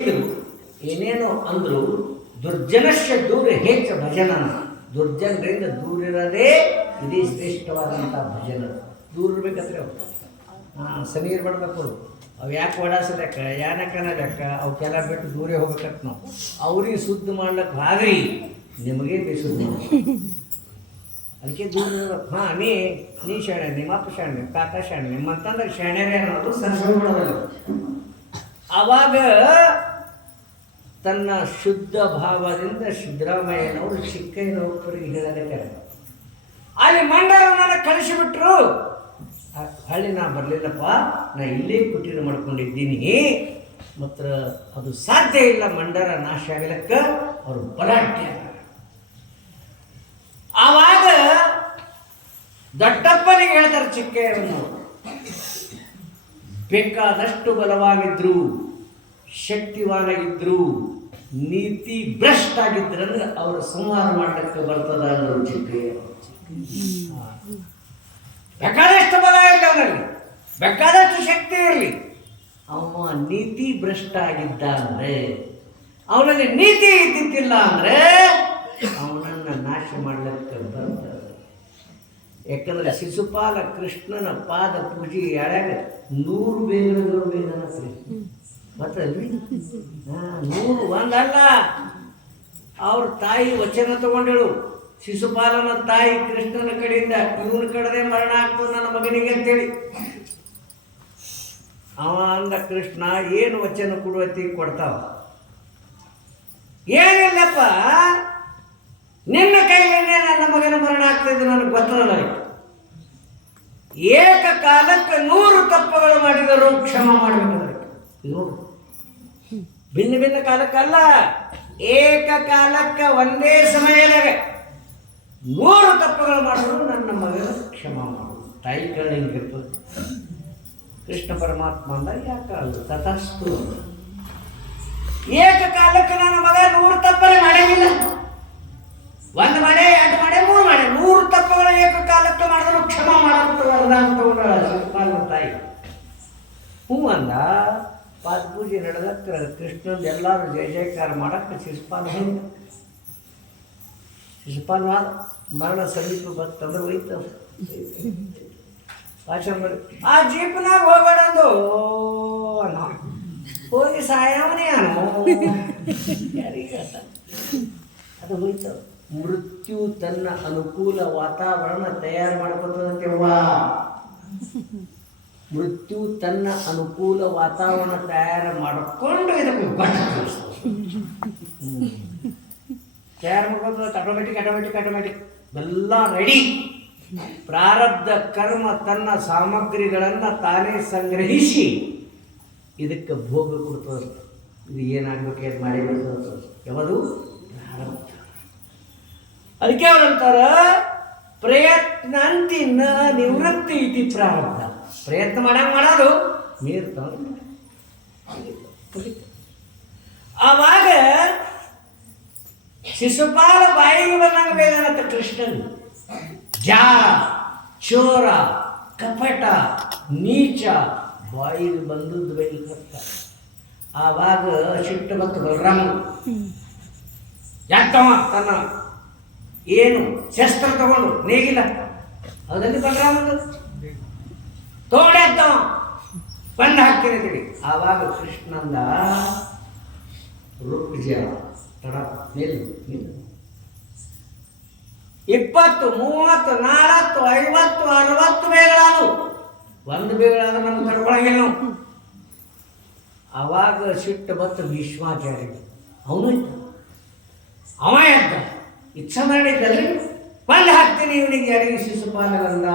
ಏನೇನೋ ಅಂದ್ರು ದುರ್ಜನಶ್ಯ ದೂರ ಹೆಚ್ಚ ಭಜನನ. ದುರ್ಜನರಿಂದ ದೂರಿರೋದೇ ಇದೇ ಶ್ರೇಷ್ಠವಾದಂಥ ಭಜನ. ದೂರ ಇರ್ಬೇಕಂದ್ರೆ ಸನಿ ಇರ್ಬಾರ್ದಪ್ಪ. ಅವು ಯಾಕೆ ಓಡಾಡ್ಸೋದಕ್ಕ ಯಾನಕ್ಕನದಕ್ಕ ಅವಕ್ಕೆಲ್ಲ ಬಿಟ್ಟು ದೂರೇ ಹೋಗ್ಬೇಕಂತ ನಾವು. ಅವ್ರಿಗೆ ಶುದ್ಧ ಮಾಡ್ಲಿಕ್ಕೆ ಆಗ್ರಿ ನಿಮಗೆ ಬೇಸುದ್ಧ ಅದಕ್ಕೆ ದೂರ ಇರ್ಬೇಕು. ನೀ ಶಾಣೆ, ನಿಮ್ಮ ಅಪ್ಪ ಶಾಣೆ, ನಿಮ್ಮ ಕಾಕ ಶಾಣೆ, ನಿಮ್ಮಂತಂದ್ರೆ ಶಾಣ್ಯರೇ ಅನ್ನೋದು ಸಂಸ್ಕೃತ. ಆವಾಗ ತನ್ನ ಶುದ್ಧ ಭಾವದಿಂದ ಸಿದ್ದರಾಮಯ್ಯನವರು ಚಿಕ್ಕಯ್ಯನವರಿಗೆ ಹೇಳೋದಕ್ಕೆ ಅಲ್ಲಿ ಮಂಡಾರನ ಕಳಿಸಿಬಿಟ್ರು. ಹಳ್ಳಿ ನಾ ಬರಲಿಲ್ಲಪ್ಪ, ನಾ ಇಲ್ಲೇ ಕುಟೀರ ಮಾಡ್ಕೊಂಡಿದ್ದೀನಿ ಮತ್ತು ಅದು ಸಾಧ್ಯ ಇಲ್ಲ ಮಂಡಾರ ನಾಶ ಆಗಲಕ್ಕ. ಅವರು ಬಲಾಢ್ಯ. ಆವಾಗ ದೊಡ್ಡಪ್ಪನಿಗೆ ಹೇಳ್ತಾರೆ ಚಿಕ್ಕಯ್ಯನವರು, ಬೇಕಾದಷ್ಟು ಬಲವಾಗಿದ್ರು, ಶಕ್ತಿವಾನಾಗಿದ್ರು, ನೀತಿ ಭ್ರಷ್ಟ ಆಗಿದ್ರಂದ್ರೆ ಅವರ ಸಂಹಾರ ಮಾಡಲಿಕ್ಕೆ ಬರ್ತದ ಅನ್ನೋರು ಚಿಕ್ಕಯ್ಯ. ಬೇಕಾದಷ್ಟು ಬಲ ಇಲ್ಲ ಅವನಲ್ಲಿ, ಬೇಕಾದಷ್ಟು ಶಕ್ತಿ ಇರಲಿ, ಅವ ನೀತಿ ಭ್ರಷ್ಟ ಆಗಿದ್ದ ಅಂದರೆ, ಅವನಲ್ಲಿ ನೀತಿ ಇದ್ದಿದ್ದಿಲ್ಲ ಅಂದರೆ ಅವನನ್ನು ನಾಶ ಮಾಡಲಿಕ್ಕೆ ಬರ್ತದೆ. ಯಾಕಂದ್ರೆ ಶಿಶುಪಾಲ ಕೃಷ್ಣನ ಪಾದ ಪೂಜೆ ಯಾರ್ಯಾಗ 100 ಬೇಗಗಳು ಬೇಗನ ಮತ್ತಲ್ರಿ 100 ಒಂದಲ್ಲ. ಅವ್ರ ತಾಯಿ ವಚನ ತಗೊಂಡಳು. ಶಿಶುಪಾಲನ ತಾಯಿ ಕೃಷ್ಣನ ಕಡೆಯಿಂದ ಇವನ ಕಡೆದೇ ಮರಣ ಆಗ್ತದೆ ನನ್ನ ಮಗನಿಗೆ ಅಂತೇಳಿ. ಅವ ಅಂದ, ಕೃಷ್ಣ ಏನು ವಚನ ಕೊಡುವತ್ತಿ ಕೊಡ್ತಾವ? ಏನಿಲ್ಲಪ್ಪ, ನಿನ್ನ ಕೈಲೇನೆ ನನ್ನ ಮಗನ ಮರಣ ಆಗ್ತಿದ್ದು ನನಗೆ ಗೊತ್ತಲ್ಲ. ಏಕಕಾಲಕ್ಕೆ 100 ತಪ್ಪುಗಳು ಮಾಡಿದರು ಕ್ಷಮ ಮಾಡಬೇಕಾದ್ರೆ. ಇದು ಭಿನ್ನ ಭಿನ್ನ ಕಾಲಕ್ಕಲ್ಲ, ಏಕಕಾಲಕ್ಕೆ ಒಂದೇ ಸಮಯದಾಗ 100 ತಪ್ಪುಗಳು ಮಾಡಿದ್ರು ನನ್ನ ಮಗನ ಕ್ಷಮ ಮಾಡು. ತಾಯಿ ಕಳ್ಳ ಹಿಂಗಿರ್ತದೆ. ಕೃಷ್ಣ ಪರಮಾತ್ಮ ಅಂದ, ಯಾಕಲ್ಲ ತಥಾಸ್ತು. ಏಕಕಾಲಕ್ಕೆ ನನ್ನ ಮಗ 100 ತಪ್ಪರೆ ಮಾಡಂಗಿಲ್ಲ. 1 ಮಾಡೆ, 2 ಮಾಡೆ, 3 ಮಾಡೆ, 100 ತಪ್ಪುಗಳು ಏಕಕಾಲಕ್ಕೆ ಮಾಡಿದ್ರು ಕ್ಷಮ ಮಾಡಂತ ವರದಾನ ತಾಯಿ. ಹ್ಞೂ ಅಂದ. ಪಾದ ಪೂಜೆ ನಡೆದಕ್ಕೆ ಕೃಷ್ಣಂದು ಎಲ್ಲರೂ ಜಯ ಜಯಕಾರ ಮಾಡಕ್ಕೆ ಶಿಶುಪಾಲ ಮರಣ ಸಮೀಪ ಬಂತಂದ್ರೆ ಹೋಯ್ತವ. ಆ ಜೀಪ್ನಾಗ ಹೋಗ್ಬೇಡಂದು ಹೋಗಿ ಸಾಯವನೇ ಯಾರೀಗ ಅದು ಹೋಯ್ತವ. ಮೃತ್ಯು ತನ್ನ ಅನುಕೂಲ ವಾತಾವರಣ ತಯಾರು ಮಾಡ್ಕೊತದಂತೆವ್ವ. ಮೃತ್ಯು ತನ್ನ ಅನುಕೂಲ ವಾತಾವರಣ ತಯಾರು ಮಾಡಿಕೊಂಡು ಇದಕ್ಕೆ ತಯಾರು ಮಾಡ್ಕೊಂಡು ಆಟೋಮೆಟಿಕ್ ಎಲ್ಲ ರೆಡಿ. ಪ್ರಾರಬ್ಧ ಕರ್ಮ ತನ್ನ ಸಾಮಗ್ರಿಗಳನ್ನು ತಾನೇ ಸಂಗ್ರಹಿಸಿ ಇದಕ್ಕೆ ಭೋಗ ಕೊಡ್ತದೆ. ಇದು ಏನಾಗಬೇಕು, ಏನು ಮಾಡಿ ಬರ್ತದೆ ಯಾವುದು ಪ್ರಾರಬ್ಧ. ಅದಕ್ಕೆ ಅವರಂತಾರ, ಪ್ರಯತ್ನಂತಿ ನ ನಿವೃತ್ತಿ ಇತಿ ಪ್ರಾರಬ್ಧ. ಪ್ರಯತ್ನ ಮಾಡೋದು ಮೀರ್ತಾವ. ಆವಾಗ ಶಿಶುಪಾಲ ಬಾಯಿಗೆ ಬಂದಂಗ ಬೇದನತ್ತ ಕೃಷ್ಣನ್. ಜಾರ, ಚೋರ, ಕಪಟ, ನೀಚ ಬಾಯಿಗೆ ಬಂದದ್ದು ಬೈಲಿಕ್ಕ. ಆವಾಗ ಸಿಟ್ಟು ಬಂತು ಬಲರಾಮ. ಯಾಕವ ತನ್ನ ಏನು ಶಸ್ತ್ರ ತಗೊಂಡು ನೇಗಿಲ್ಲ ಅದರಲ್ಲಿ ಬಲರಾಮನ ತೋಡೆದ್ದವ ಬಂದು ಹಾಕ್ತೀನಿ ತಿಳಿ. ಆವಾಗ ಕೃಷ್ಣಂದ, ರುಕ್ಜ ತಡ ನಿಲ್ಲು 20, 30, 40, 50, 60 ಬೇಗಳಾದವು. 1 ಬೇಗಳಾದ್ರೆ ನಮ್ಗೆ ತಡ್ಕೊಳಂಗಿಲ್ಲ ನಾವು. ಆವಾಗ ಸಿಟ್ಟು ಬತ್ತು ಭೀಷ್ಮಾಚಾರ್ಯ. ಅವನು ಇದ್ದ, ಅವ ಎದ್ದ, ಇಚ್ಛೆ ಮಾಡಿದ್ದಲ್ಲಿ ಬಂದು ಹಾಕ್ತೀನಿ ಇವನಿಗೆ ಯಾರಿಗೆ ಶಿಶುಪಾಲನಂದ.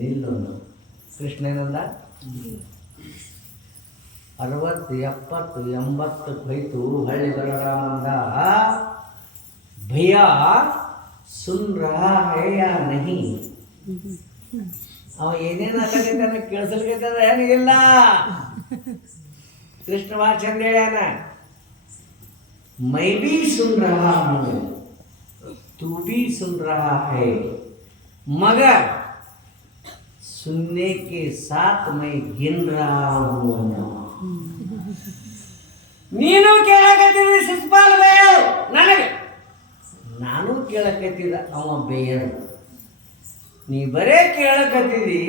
ನಿಲ್ಲೊಂದು ಕೃಷ್ಣನಂದ 60, 70, 80 ಹೋಯ್ತು. ಹಳ್ಳಿ ಬಲರಾಮಂದ, ಭಯ್ಯ ಸುನ್ ರಹಾ ಹೈ ಯಾ ನಹಿ. ಅವ ಏನೇನು ಅಲ್ಲಗೈತಾನೆ ಕೇಳಿಸಲ್ಗೈತದ ಏನಿಲ್ಲ. ಕೃಷ್ಣ ಭಾಳ ಚಂದ ಹೇಳ್ಯಾನ, मैं भी सुन रहा हूँ, तू भी सुन रहा है, मगर सुनने के साथ मैं गिन रहा हूँ. ನೀನು ಕೇಳಕತ್ತಿದ್ದಿ ಶಿಸ್ಪಾಲ್ ಬೇಯರು ನನಗೆ, ನಾನು ಕೇಳಕತ್ತಿದ್ದ ಅವ ಬೇಯರು. ನೀ ಬರೇ ಕೇಳಕತ್ತಿದಿ,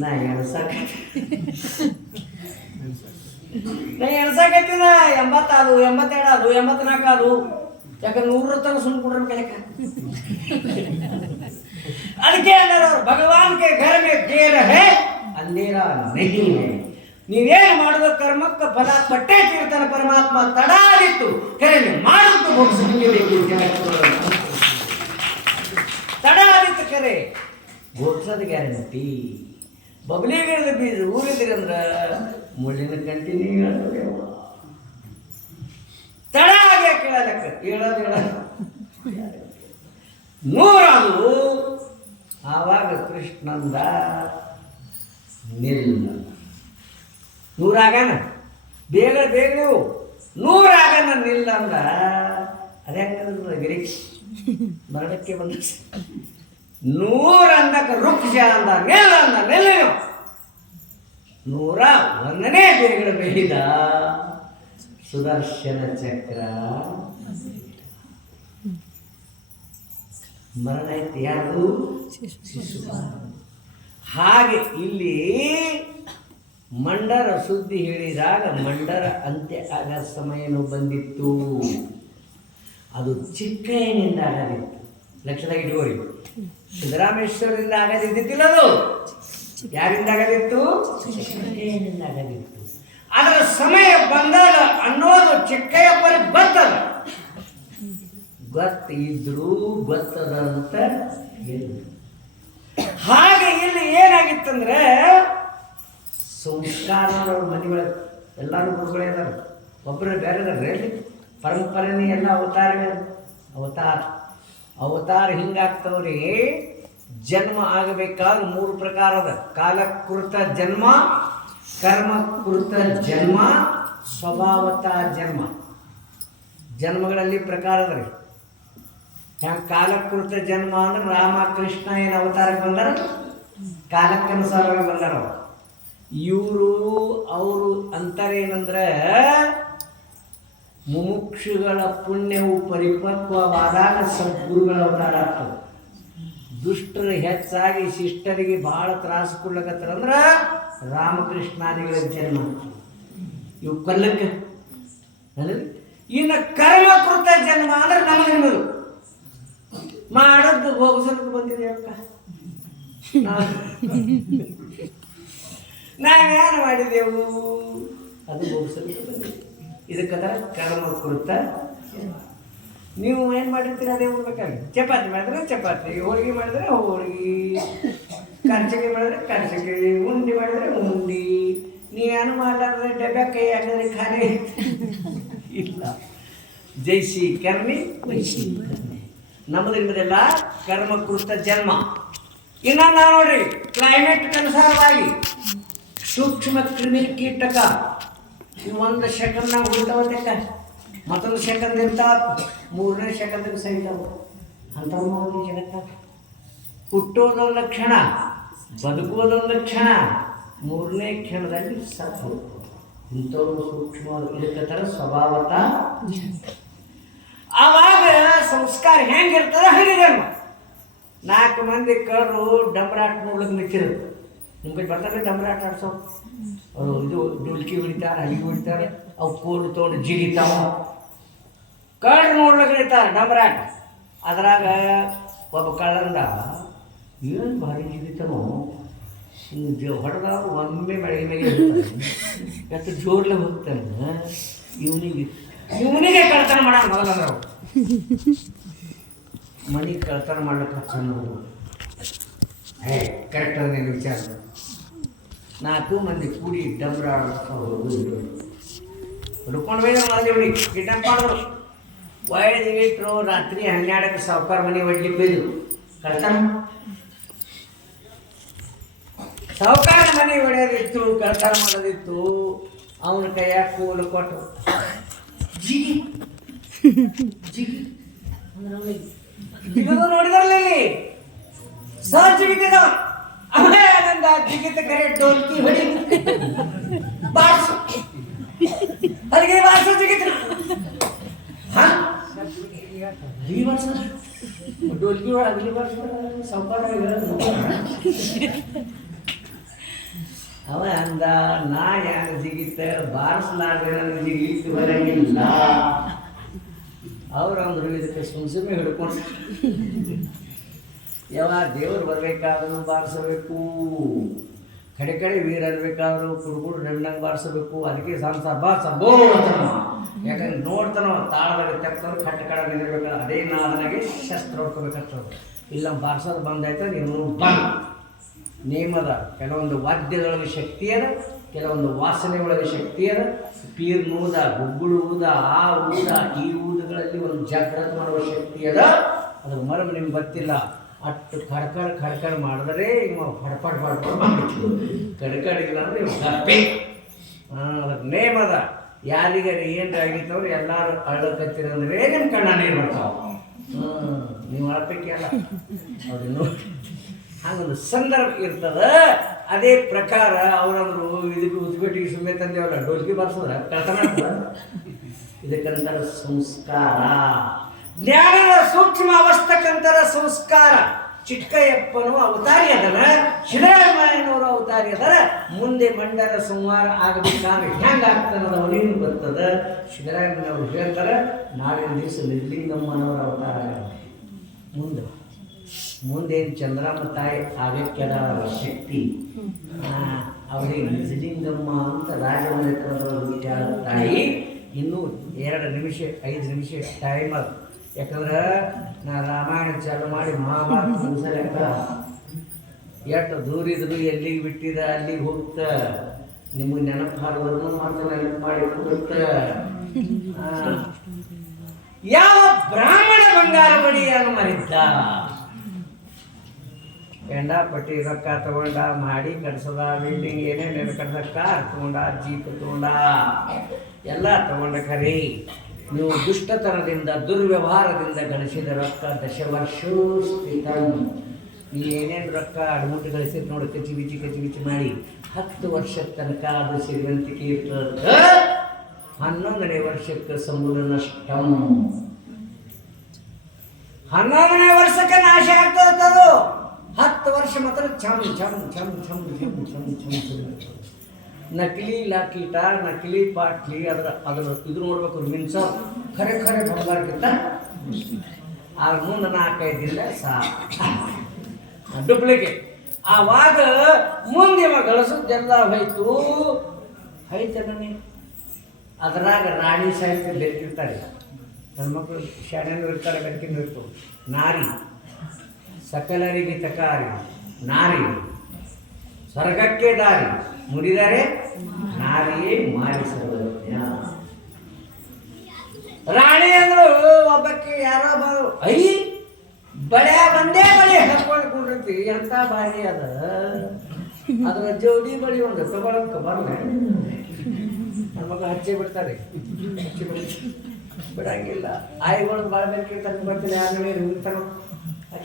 ನಾ ಎಣಸಾಕತ್ತಿದ್ದ 80 ಅದು 82 ಅದು 84 ಅದು. ಯಾಕಂದ್ರೆ 100 ತನಕ ಸುಮ್ಮನೆ ಕೊಡ್ರ ಲೆಕ್ಕ. ಅದಕ್ಕೆ ಅಂದ್ರೆ ಅವ್ರು ಭಗವಾನ್ ಕೆ ಘರ ಮೇ ದೇರ ಹೇ ಅಂಧೇರ ನಹೀ ಹೇ. ನೀವೇನು ಮಾಡೋದು ಕರ್ಮಕ್ಕೆ ಫಲ ಪಟ್ಟೇ ತೀರ್ತಾನೆ ಪರಮಾತ್ಮ. ತಡ ಆಗಿತ್ತು ಕರೆ ಮಾಡೋದು ಘೋಷಿಸಬೇಕು, ತಡ ಆಗಿತ್ತು ಕರೆ ಘೋಷದ ಗ್ಯಾರಂಟಿ. ಬಬ್ಲಿಗಿಡದ ಬೀಜ ಊರಿದ್ರಂದ್ರೆ ಮುಳ್ಳಿನ ಕಂಟಿನ್ಯೂ ತಡ ಆಗಿ ಕೇಳಲಕ್ಕ ಹೇಳೋದು ನೂರಾದು. ಆವಾಗ ಕೃಷ್ಣಂದ ನಿಲ್ಲ, ನೂರಾಗನ ಬೇಗ ಬೇಗ ನೀವು 100 ಆಗನ ನಿಲ್ಲ ಅಂದ. ಅದೇ ಗಿರಿ ಮರಡಕ್ಕೆ ಬಂದ 100 ಅಂದಕ್ಕೆ ವೃಕ್ಷ ಅಂದ, ನೆಲ್ಲ ಅಂದ, ನೆಲ್ಲಿನ 101ನೇ ಬೇಗಡ ಬೇಯ್ದ ಸುದರ್ಶನ ಚಕ್ರ ಮರಣ ಆಯ್ತು. ಯಾರು? ಶಿಶುಪಾಲ. ಹಾಗೆ ಇಲ್ಲಿ ಮಂಡರ ಸುದ್ದಿ ಹೇಳಿದಾಗ ಮಂಡರ ಅಂತ್ಯ ಆಗ ಸಮಯನೂ ಬಂದಿತ್ತು. ಅದು ಚಿಕ್ಕಯ್ಯನಿಂದ ಆಗದಿತ್ತು. ಲಕ್ಷದಾಗ ಇಟ್ಕೋರಿ, ಸಿದ್ದರಾಮೇಶ್ವರರಿಂದ ಆಗದಿದ್ದಿಲ್ಲ, ಅದು ಯಾರಿಂದ ಆಗದಿತ್ತು? ಚಿಕ್ಕಯ್ಯನಿಂದ ಆಗದಿತ್ತು. ಅದರ ಸಮಯ ಬಂದಾಗ ಅನ್ನೋದು ಚಿಕ್ಕಯ್ಯಪ್ಪನಿಗೆ ಗೊತ್ತದ. ಗೊತ್ತಿದ್ರು ಗೊತ್ತದ ಅಂತ ಹೇಳಿ. ಹಾಗೆ ಇಲ್ಲಿ ಏನಾಗಿತ್ತಂದ್ರೆ ಸಂಸ್ಕಾರ ಮನೆ ಒಳಗೆ ಎಲ್ಲರೂ ಗುರುಗಳೇ ಇದಾರೆ, ಒಬ್ಬರು ಬೇರೆ ಇದಾರೆ. ಪರಂಪರೆನೇ ಎಲ್ಲ ಅವತಾರಗಳು. ಅವತಾರ ಹಿಂಗಾಗ್ತವ್ರಿ. ಜನ್ಮ ಆಗಬೇಕಾದ್ರೆ 3 ಪ್ರಕಾರ ಅದ. ಕಾಲಕೃತ ಜನ್ಮ, ಕರ್ಮಕೃತ ಜನ್ಮ, ಸ್ವಭಾವತ ಜನ್ಮ. ಜನ್ಮಗಳಲ್ಲಿ ಪ್ರಕಾರ ಅದ ರೀ. ಕಾಲಕೃತ ಜನ್ಮ ಅಂದ್ರೆ ರಾಮಕೃಷ್ಣ ಏನು ಅವತಾರಕ್ಕೆ ಬಂದಾರ, ಕಾಲಕ್ಕನುಸಾರವಾಗಿ ಬಂದಾರ. ಇವರು ಅವರು ಅಂತಾರೇನಂದ್ರೆ ಮುಮುಕ್ಷುಗಳ ಪುಣ್ಯವು ಪರಿಪಕ್ವವಾದಾಗ ಸದ್ಗುರುಗಳ ಅವತಾರ ಆಗ್ತದೆ. ದುಷ್ಟರು ಹೆಚ್ಚಾಗಿ ಶಿಷ್ಟರಿಗೆ ಬಹಳ ತ್ರಾಸು ಕೊಡ್ಲಕತ್ತಾರಂದ್ರೆ ರಾಮಕೃಷ್ಣಾದಿಗಳ ಜನ್ಮ. ಇವು ಕೊಲ್ಲಕ್ಕೆ. ಇನ್ನು ಕರ್ಮಕೃತ ಜನ್ಮ ಅಂದ್ರೆ ನಮಗೆ ನಿಮ್ಮದು ಮಾಡೋದು ಹೋಗಿಸೋದಕ್ಕೆ ಬಂದಿದೆ ಅಕ್ಕ. ನಾವೇನು ಮಾಡಿದೆವು ಅದು ಹೋಗಿಸೋದಕ್ಕೆ ಬಂದಿದೆ. ಇದಕ್ಕಂದ್ರೆ ಕರ್ಮಕೃತ. ನೀವು ಏನು ಮಾಡಿರ್ತೀರ ಅದೇ ಹೋಗ್ಬೇಕಾಗಿ. ಚಪಾತಿ ಮಾಡಿದ್ರೆ ಚಪಾತಿ, ಹೋಳಿಗೆ ಮಾಡಿದ್ರೆ ಹೋಳಿಗೆ, ಕರ್ಚಿಗೆ ಮಾಡಿದ್ರೆ ಕರ್ಚಿಗೆ, ಉಂಡಿ ಮಾಡಿದ್ರೆ ಉಂಡಿ. ನೀವೇನು ಮಾಡಲಾರ್ದ್ರೆ ಡಬ್ಬೆ ಕೈ ಹಾಕಿದ್ರೆ ಖಾಲಿ ಇಲ್ಲ. ಜೈಸಿ ಕರ್ಮಿ ವೈಸಿ ಕರ್ಮಿ. ನಮ್ಮದು ನಿಮ್ಮದೆಲ್ಲ ಕರ್ಮಕೃತ ಜನ್ಮ. ಇನ್ನು ನಾವು ನೋಡ್ರಿ ಕ್ಲೈಮೇಟ್ ಅನುಸಾರವಾಗಿ ಸೂಕ್ಷ್ಮ ಕ್ರಿಮಿ ಕೀಟಕ 1 ಸೆಕೆಂಡ್ನಾಗ ಉಳಿತಾವತ್ತೆ, ಮತ್ತೊಂದು ಸೆಕೆಂಡ್ ಇರ್ತಾವ, 3ನೇ ಸೆಕೆಂಡಿಗೆ ಸಹಿತಾವ. ಅಂಥವು ಜಗತ್ತ. ಹುಟ್ಟೋದೊಂದು ಲಕ್ಷಣ, ಬದುಕುವುದೊಂದು ಕ್ಷಣ, 3ನೇ ಕ್ಷಣದಲ್ಲಿ ಸತ್ತು. ಇಂಥವ್ರು ಸೂಕ್ಷ್ಮ. ಇದಕ್ಕೆ ಥರ ಸ್ವಭಾವತ. ಆವಾಗ ಸಂಸ್ಕಾರ ಹೆಂಗಿರ್ತದೆ ಹಂಗೆ. 4 ಮಂದಿ ಕರು ಡಂಬರಾಟ ನೋಡ್ಲಿಕ್ಕೆ ನಿಂತಿರುತ್ತೆ. ನಿಮ್ಮ ಕಡೆ ಬರ್ತಾರೆ ಡಂಬರಾಟ ಆಡ್ಸೋ. ಇದು ಡುಲ್ಕಿ ಹೊಡಿತಾರೆ, ಹಲಿಗೆ ಹೊಡಿತಾರೆ, ಅವು ಕೋಲು ತೊಗೊಂಡು ಜಿಗಿತಾವ. ಕಳ್ರು ನೋಡ್ಲಿಕ್ಕೆ ನಿಂತಾರೆ ಡಂಬರಾಟ. ಅದ್ರಾಗ ಒಬ್ಬ ಕಳ್ಳಂದ ಏನು ಭಾರಿ ಜಿಗಿತಾನೋ, ಹೊಡೆದ ಒಮ್ಮೆ ಮಳೆಗೆ ಮೇಲೆ ಎಷ್ಟು ಜೋರ್ಲೆ ಹೋಗ್ತಾನೆ. ಇವನಿಗೆ ಕಳ್ತನ ಮಾಡೋಣ ಮೊದಲಂದ್ರೆ ಅವು ಮನೆಗೆ ಕಳ್ತನ ಮಾಡ್ಲಿಕ್ಕೆ ಚೆನ್ನೋದು. ಕರೆಕ್ಟ್ ಅದ ವಿಚಾರ. 4 ಮಂದಿ ಕೂಡಿ ಡಂಬ್ರ ಹುಡ್ಕೊಂಡು ಹೋಗಿ ಕಿಡ್ನಾಪ್ ಮಾಡಿದ್ರು. ಒಯ್ದು ಇಟ್ಟರು. ರಾತ್ರಿ 12ಕ್ಕೆ ಸಾವುಕಾರ ಮನೆ ಒಡ್ಲಿಕ್ಕೆ ಬೈದು ಕಳ್ತನ. ಸಾವುಕಾರ ಮನೆ ಹೊಡೆಯೋದಿತ್ತು, ಕಳ್ತನ ಮಾಡೋದಿತ್ತು. ಅವನ ಕೈಯಾಗ ಕೂಲು ಕೊಟ್ಟು ಜಿಗಿ ಜಿಗಿ ನೋಡಿದ್ರಲ್ಲ ಇಲ್ಲಿ ಸರ್ ಜಿಗಿತಿದ. ಆಮೇಲೆ ಜಿಗಿತ ಕರೆ ಡೋಲ್ಕಿ ಹೊಡಿ ಬಾರ್ಸು ಡೋಲ್ಗಿ ಅಗಲಿ ಬರ್ಸ್ಬಿಡ ಸಾವುಕಾರ ಅವ ಅಂದ ನಾ ಯಾರು ಜಿಗಿತ ಬಾರಿಸಲಾರ್ದೆ ನನಗೆ ಜಿಗಿಲಿಕ್ಕೆ ಬರಂಗಿಲ್ಲ. ಅವ್ರು ಅಂದರು ಇದಕ್ಕೆ ಸುಮ್ಮನೆ ಹಿಡ್ಕೊಂಡು ಯಾವಾಗ ದೇವರು ಬರಬೇಕಾದ್ರೂ ಬಾರಿಸಬೇಕು, ಕಡೆ ವೀರ ಇರಬೇಕಾದ್ರೂ ಕುಡುಗುಡು ನೆಣ್ಣಂಗೆ ಬಾರಿಸಬೇಕು. ಅದಕ್ಕೆ ಸಬ್ಬೋ ಯಾಕಂದ್ರೆ ನೋಡ್ತಾನೋ ತಾಳದಾಗ ತೆಕ್ಕೊಂಡು ಕಟ್ಟ ಕಡೆ ನಿಂದಿರ್ಬೇಕಾದ್ರೆ ಅದೇ ನಾದನಾಗೆ ಶಸ್ತ್ರ ಹೊಡ್ಕೋಬೇಕಾಗ್ತದೆ. ಇಲ್ಲ ಬಾರಿಸೋದು ಬಂದಾಯ್ತು ನೀವು ಬಂದ್ ನೇಮದ. ಕೆಲವೊಂದು ವಾದ್ಯದೊಳಗೆ ಶಕ್ತಿ ಅದ, ಕೆಲವೊಂದು ವಾಸನೆ ಒಳಗೆ ಶಕ್ತಿ ಅದ. ಪೀರ್ ಊದ, ಗುಗ್ಗುಳು ಊದ, ಆ ಊದ, ಈ ಊದಗಳಲ್ಲಿ ಒಂದು ಜಾಗೃತಿ ಮಾಡುವ ಶಕ್ತಿ ಅದ. ಅದ್ರ ಮರಮ್ ನಿಮ್ಗೆ ಗೊತ್ತಿಲ್ಲ. ಅಷ್ಟು ಕಡ್ಕಡ್ ಮಾಡಿದ್ರೆ ಇವ ಫಡ್ಪಡ್ ಮಾಡ್ಬಿಟ್ಟು ಕಡ್ಕಡಿಲ್ಲ ಅಂದ್ರೆ ಗಪ್ಪೆ. ಅದಕ್ಕೆ ನೇಮ್ ಅದ. ಯಾರಿಗಾರ ಏನ್ರ ಆಗಿತ್ತವ್ರು ಎಲ್ಲರೂ ಅಳಕತ್ತಿರಂದ್ರೆ ನಿಮ್ಮ ಕಣ್ಣ ನೀರು ಬರ್ತಾವ. ನೀವು ಅಳಪೈಕಿ ಅಲ್ಲ ಅವ್ರಿಗೆ ನೋಡಿ ಹಾಗೊಂದು ಸಂದರ್ಭ ಇರ್ತದ. ಅದೇ ಪ್ರಕಾರ ಅವರಂದ್ರು ಇದಕ್ಕೆ ಉದ್ಗಟ್ಟಿಗೆ ಸುಮ್ಮನೆ ತಂದೇವಲ್ಲ ಡೋಲ್ಗಿ ಬರ್ಸೋದ್ರ ಕಳ್ತನ. ಇದಕ್ಕಂತಾರ ಸಂಸ್ಕಾರ. ಜ್ಞಾನದ ಸೂಕ್ಷ್ಮ ಅವಸ್ಥಕ್ಕಂತರ ಸಂಸ್ಕಾರ. ಚಿಕ್ಕಯ್ಯಪ್ಪನು ಅವತಾರಿ ಅದನ, ಸಿದ್ದರಾಮಯ್ಯನವರು ಅವತಾರಿ ಅದರ. ಮುಂದೆ ಮಂಡಲ ಸಂಹಾರ ಆಗಬೇಕಾದ್ರೆ ಹೆಂಗಾಗ್ತಾನದ ಅವನೇನು ಬರ್ತದ. ಸಿದ್ದರಾಮಯ್ಯನವರು ಹೇಳ್ತಾರೆ ನಾಳಿನ ದಿವಸ ನಿರ್ಲಿಂಗಮ್ಮನವರ ಅವತಾರ ಮುಂದೇನು ಚಂದ್ರಮ್ಮ ತಾಯಿ ಆಗಕ್ಕೆದ ಶಕ್ತಿ. ಅವರಿಗೆ ನಿಜಲಿಂಗಮ್ಮ ಅಂತ ರಾಜಮನೆತನದವರು ತಾಯಿ. ಇನ್ನೂ 2 ನಿಮಿಷ 5 ನಿಮಿಷ ಟೈಮ್ ಅದು. ಯಾಕಂದ್ರೆ ನಾ ರಾಮಾಯಣ ಚಾಲು ಮಾಡಿ ಮಹಾಭಾರತ ಮುಗಿಸಲೆಕ್ಕ ಎಷ್ಟು ದೂರ ಇದ್ರು ಎಲ್ಲಿಗೆ ಬಿಟ್ಟಿದ ಅಲ್ಲಿಗೆ ಹೋಗ್ತ. ನಿಮಗೆ ನೆನಪು ಹಾಡುವುದನ್ನು ಮಾತ್ರ ನೆನಪು ಮಾಡಿ ಹೋಗುತ್ತ. ಯಾವ ಬ್ರಾಹ್ಮಣ ಬಂಗಾರ ಬಡಿಯನ್ನು ಮರಿದ್ದ. ಪಟ್ಟಿ ರೊಕ್ಕ ತಗೊಂಡ, ಮಾಡಿ ಕಟ್ಸದ, ಬಿಲ್ಡಿಂಗ್ ಏನೇನು ಕಟ್ಸ, ಕಾರ್ ತಗೊಂಡ, ಜೀಪ್ ತಗೊಂಡ, ಎಲ್ಲ ತಗೊಂಡ. ಖರೀ ನೀವು ದುಷ್ಟತನದಿಂದ ದುರ್ವ್ಯವಹಾರದಿಂದ ಗಳಿಸಿದ ರೊಕ್ಕ ದಶವರ್ಷೋ ಸ್ಥಿತಂ. ನೀವು ಏನೇನು ರೊಕ್ಕ ಅಡ್ಮುಟ್ಟು ಗಳಿಸಿದ ನೋಡಿ ಕಚಿ ಬಿಚಿ ಮಾಡಿ 10 ವರ್ಷದ ತನಕ ಅದು ಸಿರಿವಂತಿಕೆ ಇರ್ತದೆ. 11ನೇ ವರ್ಷಕ್ಕೆ ಸಮೂಲ ನಷ್ಟಂ. 11ನೇ ವರ್ಷಕ್ಕೆ ನಾಶ ಆಗ್ತದದು. 10 ವರ್ಷ ಮಾತ್ರ ಛಮ್ ಛಮ್ ಛಮ್ ಛಮ್ ಛಮ್ ಛಮ್ ಛಮ್. ನಕಲಿ ಲಾಕೀಟ, ನಕಲಿ ಪಾಟ್ಲಿ, ಅದ್ರ ಇದು ನೋಡ್ಬೇಕು. ಮಿನ್ಸ ಖರೆ ಬಂಗಾರಕ್ಕಿಂತ ಆ ಮುಂದೆ 4-5 ದಿನ ಡೂಪ್ಲಿಕೇಟ್. ಆವಾಗ ಮುಂದೆ ಇವ ಗಳಿಸೋದೆಲ್ಲ ಹೋಯ್ತನೇ. ಅದ್ರಾಗ ರಾಣಿ ಸಾಹಿತ್ಯ ಬೆರ್ಕಿರ್ತಾರೆ. ಹೆಣ್ಮಕ್ಳು ಶಾಣೆನೂ ಇರ್ತಾರೆ, ಬೆರ್ಕಿನೂ ಇರ್ತವೆ. ನಾರಿ ಸಕಲರಿಗೆ ತಕಾರಿ, ನಾರಿ ಸ್ವರ್ಗಕ್ಕೆ ದಾರಿ, ಮುಡಿದರೆ ನಾರಿಯೇ ಮಾರಿ ಸರ್ವಜ್ಞ. ರಾಣಿ ಅಂದ್ರು ಒಬ್ಬಕ್ಕೆ ಯಾರೋ ಬಳೆ ಒಂದೇ ಬಳಿ ಹಾಕೊಂಡು ಕುಂಡಿರ್ತಿ. ಎಂತ ಬಾರಿ ಅದ. ಅದ್ರ ಜೋಡಿ ಬಳಿ ಒಂದು ತಗೊಳಕ ಬರಲ್ಲ. ನನ್ನ ಮಗ ಹಚ್ಚಿ ಬಿಡ್ತಾರೆ, ಬಿಡಂಗಿಲ್ಲ. ಆಯ್ಗಳು ಬಾಳ್ಬೇಕೆ ತನಕ ಬರ್ತೀನಿ. ಆಮೇಲೆ ನಿಲ್ತಾನ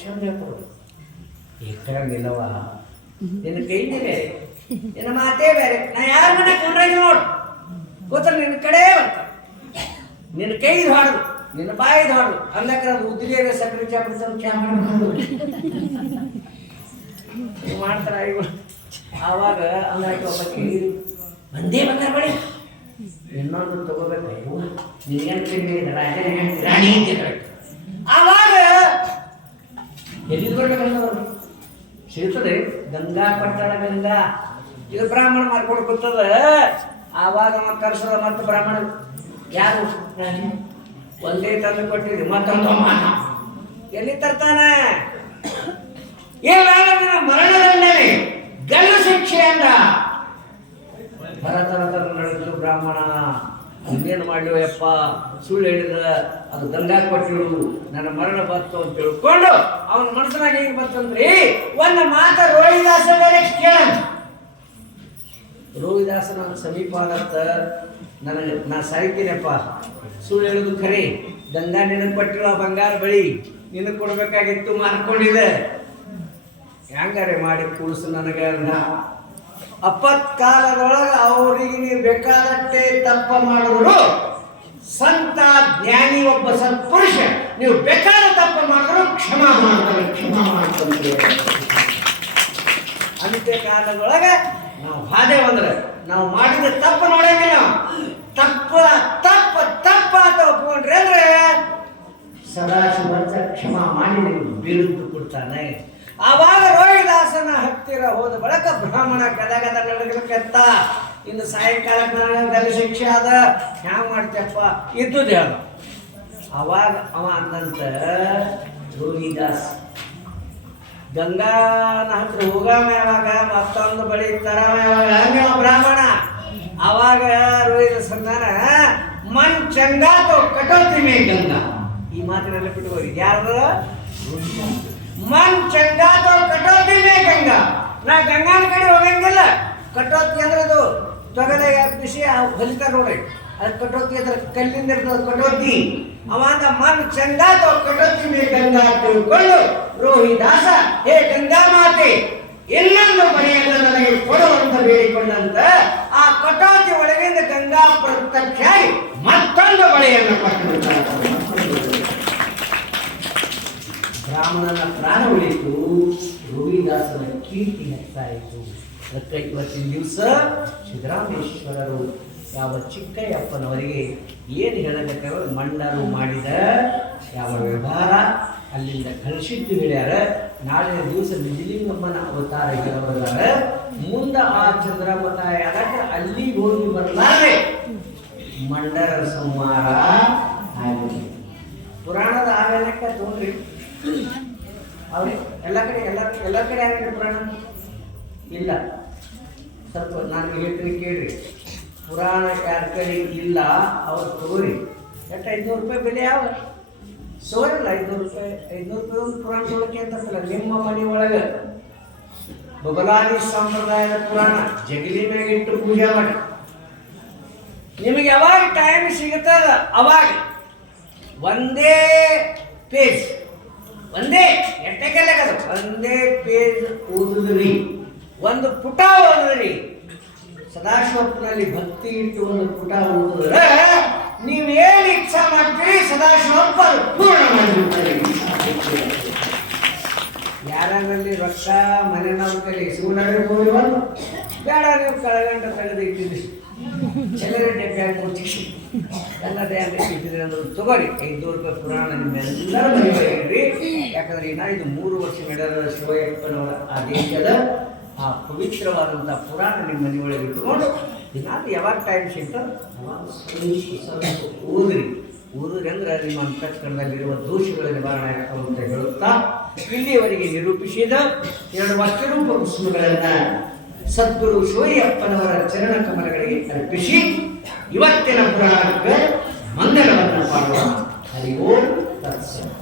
ಚಂದ ಹೇಳ್ಕೊಡೋದು. ಇಕ್ಕಂಗಿಲ್ಲವ ನಿನ್ನ ಕೈ ಬೇರೆ, ನಿನ್ನ ಮಾತೇ ಬೇರೆ. ನಾ ಯಾರ ಮನೆ ಕೊಂಡ್ರೆ ನೋಡು ಗೊತ್ತಲ್ಲ, ನಿನ್ನ ಕಡೆ ಬರ್ತ. ನಿನ್ನ ಕೈದು ಹಾಡುದು, ನಿನ್ನ ಬಾಯಿದು ಹಾಡುದು. ಅಂದಕ್ರೆ ಅದು ಉದ್ದಿಗೆ ಸಕ್ಕರೆ ಚಾಪಡಿ ಚಾ ಮಾಡ್ತಾರೆ ಆಯ್ಗಳು. ಆವಾಗ ಅಂದಾಕೆ ಒಬ್ಬ ಕೇಳಿದ್ರು, ಒಂದೇ ಬಂಗಾರ ಬಳಿ ಇನ್ನೊಂದು ತಗೋಬೇಕು. ನೀನೇನು ರಾಣಿ ಅಂತ. ಆವಾಗ ಎಲ್ಲಿಗೆ ಬರ್ಬೇಕಂತವ್ರು ಸಿಗ್ತದೆ. ಗಂಗಾ ಪಟ್ಟಣ ಗಂಗಾ ಇದು ಬ್ರಾಹ್ಮಣ ಮಾಡ್ಕೊಂಡು ಕೂತದ. ಆವಾಗ ಅವ ಕರ್ಸದ ಮತ್ತು ಬ್ರಾಹ್ಮಣ ಯಾರು ಒಂದೇ ತಂದು ಕೊಟ್ಟಿದ್ದೆ. ಮತ್ತೊಂದು ಎಲ್ಲಿ ತರ್ತಾನೆ? ಇಲ್ಲ ಮರಣದಂಡನೆ ಗಲ್ಲು ಶಿಕ್ಷೆ ಅಂದ. ಭರತರ ನಡೆದು ಬ್ರಾಹ್ಮಣ ಇನ್ನೇನು ಮಾಡ್ಲಿವ ಯಪ್ಪ, ಸುಳ್ಳು ಹೇಳಿದ್ರ ಅದು ಗಂಗಾ ಕೊಟ್ಟಿರು, ನನ್ನ ಮರಣ ಬಂತು ಅಂತ ತಿಳ್ಕೊಂಡು ಅವನ ಮನಸ್ಸಿನಾಗ ಹೇಗೆ ಬರ್ತಂದ್ರಿ. ಒಂದು ಮಾತ ರೋಹಿದಾಸ ಬೇರೆ ಕೇಳ. ರೋಹಿದಾಸ ನನ್ನ ಸಮೀಪ ಆಗತ್ತ. ನಾ ಸಾಯ್ತೀನಪ್ಪ, ಸುಳ್ಳು ಹೇಳುದು ಖರೆ. ಗಂಗಾ ನಿನಗೆ ಕೊಟ್ಟಿರುವ ಬಂಗಾರ ಬಳಿ ನಿನಗೆ ಕೊಡ್ಬೇಕಾಗಿತ್ತು, ಮಾರ್ಕೊಂಡಿದೆ. ಹೆಂಗಾರೆ ಮಾಡಿ ಕೂಡಿಸು ನನಗೆ. ಅಪತ್ಕಾಲದೊಳಗೆ ಅವರಿಗೆ ನೀವು ಬೇಕಾದಷ್ಟೇ ತಪ್ಪ ಮಾಡಿದ್ರು ಸಂತ ಜ್ಞಾನಿ ಒಬ್ಬ ಸತ್ಪುರುಷ ನೀವು ಬೇಕಾದ ತಪ್ಪು ಮಾಡಿದ್ರು ಕ್ಷಮಾ ಮಾಡ್ತಾರೆ, ಕ್ಷಮಾ ಮಾಡ್ತಾರೆ. ಅಂತ್ಯ ಕಾಲದೊಳಗೆ ನಾವು ಹಾದೇವಂದ್ರೆ ನಾವು ಮಾಡಿದ ತಪ್ಪು ನೋಡಂಗಿಲ್ಲ. ತಪ್ಪ ತಪ್ಪ ತಪ್ಪ ಅಂತ ಒಪ್ಕೊಂಡ್ರೆ ಅಂದ್ರೆ ಸದಾಶಿವ ಕ್ಷಮಾ ಮಾಡಿ ನೀವು ಬಿರುದು ಕೊಡ್ತಾನೆ. ಆವಾಗ ರೋಹಿದಾಸನ ಹತ್ತಿರ ಹೋದ ಬಳಿಕ ಬ್ರಾಹ್ಮಣ ಗದಗದ ನಡಗಲಕ್ಕೆತ್ತ ಇನ್ನು ಸಾಯಂಕಾಲ ಶಿಕ್ಷೆ ಆದ ಹ್ಯಾಂಗ ಮಾಡ್ತಪ್ಪ ಇದ್ದುದು ಹೇಳ. ಅವಾಗ ಅವ ಅಂದಂತ ರೋಹಿದಾಸ್ ಗಂಗಾನ ಹತ್ರ ಹೋಗಾಮ ಯಾವಾಗ ಮತ್ತೊಂದು ಬಳಿ ತರಾಮ ಯಾವಾಗ ಹಂಗ ಬ್ರಾಹ್ಮಣ. ಅವಾಗ ರೋಹಿದಾಸ್ ಅಂದಾನ ಮನ್ ಚಂಗಾತೋ ಕಟೋತಿ ಮೇ ಗಂಗಾ. ಈ ಮಾತಿನೆಲ್ಲ ಬಿಟ್ಕೋರಿ. ಯಾರು? ಮನ್ ಚಂಗಾತೋ ಕಟೋತಿ ಮೇ ಗಂಗಾ. ನಾ ಗಂಗಾನ ಕಡೆ ಹೋಗಂಗಿಲ್ಲ. ಕಟೋತಿ ಅಂದ್ರೆ ಅದು ತೊಗಲೆ ಬಿಸಿ ಹೊಲಿತಾರ ನೋಡ್ರಿ, ಅದು ಕಟೋತಿ ಅದ್ರ ಕಲ್ಲಿಂದ ಇರ್ತದೆ ಕಟೋತಿ. ಅವಾಗ ಮನ್ ಚಂಗಾತೋ ಕಟೋತಿ ಮೇ ಗಂಗಾ ತಿಳ್ಕೊಂಡು ರೋಹಿದಾಸ ಹೇ ಗಂಗಾ ಮಾತೆ ಇನ್ನೊಂದು ಬರೆಯನ್ನು ನನಗೆ ಕೊಡುವಂತ ಬೇಡಿಕೊಂಡಂತ ಆ ಕಟೋತಿ ಒಳಗಿಂದ ಗಂಗಾ ಪ್ರತ್ಯಕ್ಷ ಮತ್ತೊಂದು ಬಳೆಯನ್ನು ಕೊಟ್ಟಿರುತ್ತಾರೆ. ಬ್ರಾಹ್ಮಣನ ಪ್ರಾಣ ಉಳಿತು, ರೋಹಿದಾಸನ ಕೀರ್ತಿ ಹೆಚ್ಚಾಯಿತು. ಅದಕ್ಕೆ ಇವತ್ತಿನ ದಿವಸ ಸಿದ್ದರಾಮೇಶ್ವರರು ಯಾವ ಚಿಕ್ಕಯ್ಯಪ್ಪನವರಿಗೆ ಏನು ಹೇಳಬೇಕಾದ್ರೆ ಮಂಡರು ಮಾಡಿದ ಯಾವ ವ್ಯವಹಾರ ಅಲ್ಲಿಂದ ಕಳಿಸಿದ್ದು ಹೇಳ್ಯಾರ. ನಾಳಿನ ದಿವಸ ನಿಜಲಿಂಗಮ್ಮನ ಅವತಾರ ಹೇಳೋದಾರ. ಮುಂದೆ ಆ ಚಂದ್ರಮತ ಯಾರಕ್ಕೆ ಅಲ್ಲಿ ಹೋಗಿ ಬರಲಾರೆ ಮಂಡರ ಸಂಹಾರ ಆಗಿದೆ. ಪುರಾಣದ ಆವೇನಕ್ಕೆ ತೋನ್ರಿ ಅವ್ರಿ ಎಲ್ಲ ಕಡೆ ಆಗಿದೆ ಪುರಾಣ ಇಲ್ಲ. ಸ್ವಲ್ಪ ನಾನು ಹೇಳ್ತೀನಿ ಕೇಳ್ರಿ. ಪುರಾಣ ಯಾರ ಕಡೆ ಇಲ್ಲ ಅವ್ರು ತಗೋರಿ. ಎಷ್ಟು 500 ರೂಪಾಯಿ ಬೆಲೆ ಯಾವ ಸೋರಲ್ಲ. 500 ರೂಪಾಯಿ ಒಂದು ಪುರಾಣ ತೊಳಕೆ ಅಂತಲ್ಲ. ನಿಮ್ಮ ಮನೆ ಒಳಗೆ ಬಬಲಾದಿ ಸಂಪ್ರದಾಯದ ಪುರಾಣ ಜಗಲಿ ಮ್ಯಾಗ ಇಟ್ಟು ಪೂಜೆ ಮಾಡಿ ನಿಮಗೆ ಯಾವಾಗ ಟೈಮ್ ಸಿಗುತ್ತದ ಅವಾಗ ಒಂದೇ ಪೇಜ್ ಒಂದೇ ಎಟ್ಟೆಗೆಲ್ಲಗದು ಒಂದೇ ಪೇಜ್ ಓದಿದ್ರಿ, ಒಂದು ಪುಟ ಓದಿದ್ರಿ, ಸದಾಶಿವಪ್ಪನಲ್ಲಿ ಭಕ್ತಿ ಇಟ್ಟು ಒಂದು ಪುಟ ಓದಿದ್ರೆ ನೀವೇನು ಇಚ್ಛಾ ಮಾಡ್ತೀರಿ ಸದಾಶಿವಪ್ಪ ಪೂರ್ಣ ಮಾಡಿಬಿಡ್ತಾರೆ. ಯಾರಲ್ಲಿ ರೊಕ್ಕ ಮನೆಯವ್ರ ಕೈಲಿ ಸುಮ್ಮನೆ ಒಂದು ಬೇಡ, ನೀವು ಕಳಗಂಟ ತೆಗೆದು ಇಟ್ಟಿದ್ರಿ ಚೆಲ್ಲರೆಡ್ಡಿ ಬ್ಯಾಂಕ್ ಕೊಡ್ತೀವಿ ಎಲ್ಲದೇ ಅಂತ ಇಟ್ಟಿದ್ರಿ ಅಂದ್ರೆ ತಗೋರಿ. 500 ರೂಪಾಯಿ ಪುರಾಣ ನಿಮ್ಮೆಲ್ಲರೂ ಮನೆಯೊಳಗಿಡ್ರಿ. ಯಾಕಂದ್ರೆ ಇನ್ನ ಇದು 3 ವರ್ಷ ನಡೆದ ಶಿವಯ್ಯಪ್ಪನವರ ಆ ದೇಶದ ಆ ಪವಿತ್ರವಾದಂಥ ಪುರಾಣ ನಿಮ್ಮ ಮನೆಯೊಳಗೆ ಇಟ್ಟುಕೊಂಡು ದಿನಾಲು ಯಾವಾಗ ಟೈಮ್ ಸಿಗ್ತದೆ ಓದ್ರಿ. ಅಂದ್ರೆ ನಿಮ್ಮ ಅಂತಃಕರಣದಲ್ಲಿರುವ ದೋಷಗಳ ನಿವಾರಣೆ ಅಂತ ಹೇಳುತ್ತಾ ಇಲ್ಲಿಯವರೆಗೆ ನಿರೂಪಿಸಿದ 2 ವಾಕ್ಯರೂಪ ಕುಸುಮಗಳನ್ನು ಸದ್ಗುರು ಶಿವಯ್ಯಪ್ಪನವರ ಚರಣ ಕಮಲಗಳಿಗೆ ಅರ್ಪಿಸಿ ಇವತ್ತಿನ ಪುರಾಣಕ್ಕೆ ಮಂಗಲವನ್ನು ಮಾಡುವ. ಹರಿ ಓಂ ತತ್ಸತ್.